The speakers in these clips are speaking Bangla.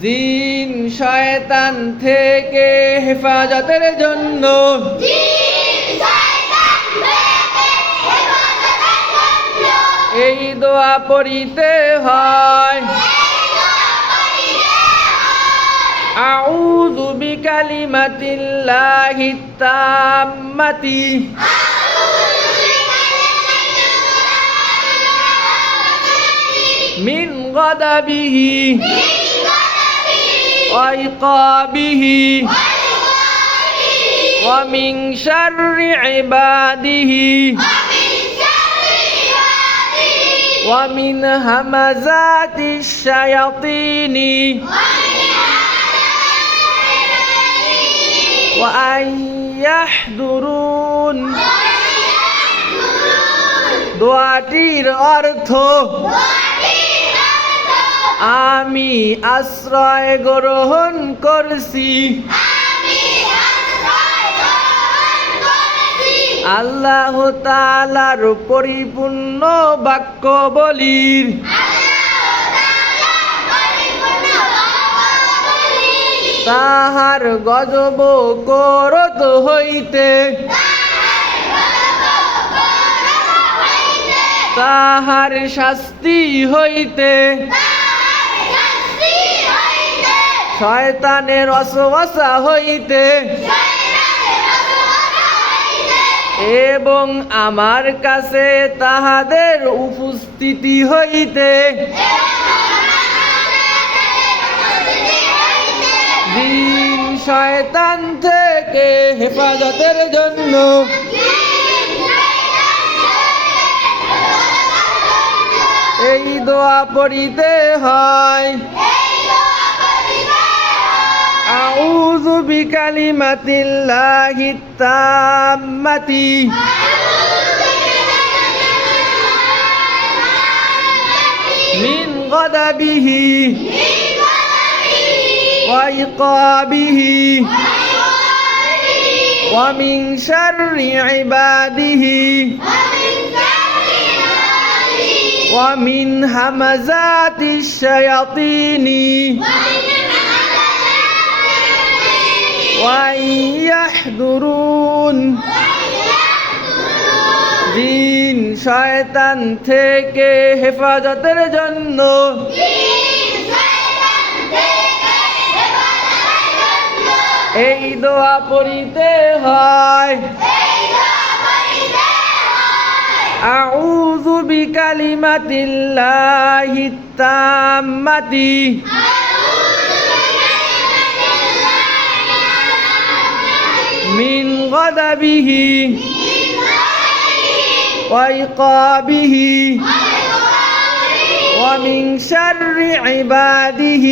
জিন শয়তান থেকে হেফাজতের জন্য। এই দোয়া পড়িতে হয়। আউযু বিকালিমাতিল্লাহি তাম্মাতি। মিন গাদাবিহি। وعقابه ومن شر عباده ومن همزات الشياطين وأن يحضرون দোয়াটির অর্থ আমি আশ্রয় গ্রহণ করছি। আল্লাহ তালার পরিপূর্ণ বাক্য বলির। তাহার গজব করত হইতে। তাহার শাস্তি হইতে। শয়তানের অসবাসা হইতে এবং আমার কাছে তাহাদের উপস্থিতি হইতে দিন শয়তান থেকে হেফাজতের জন্য এই দোয়া পড়িতে হয়। أعوذ بكلمة الله التامة. من غضبه وعقابه ومن شر عباده ومن همزات الشياطين. ইয়াহদুরুন দিন শয়তান থেকে হেফাজতের জন্য। এই দোয়া পড়িতে হয়। আউযু বিকালিমাতিল্লাহি মাতি غضبه وعقابه ومن شر عباده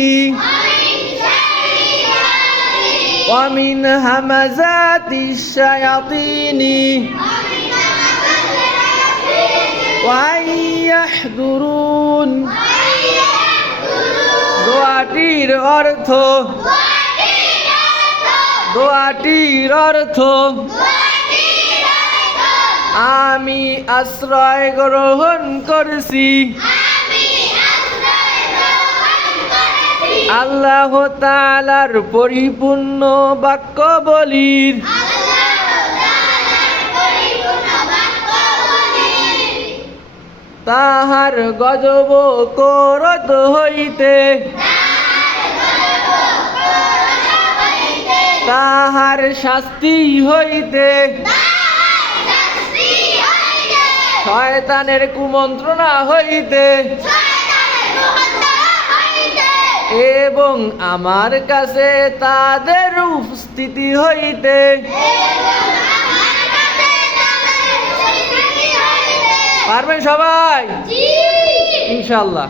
ومن همزات الشياطين وأن يحضرون দোয়াটির অর্থ দোয়াটির অর্থ, আমি আশ্রয় গ্রহণ করছি। আল্লাহ তালার পরিপূর্ণ বাক্য বলির। তাহার গজব করত হইতে তাহার শাস্তি হইতে। শয়তানের কুমন্ত্রণা হইতে। এবং আমার কাছে তাদের উপস্থিতি হইতে। পারবেন সবাই? ইনশাল্লাহ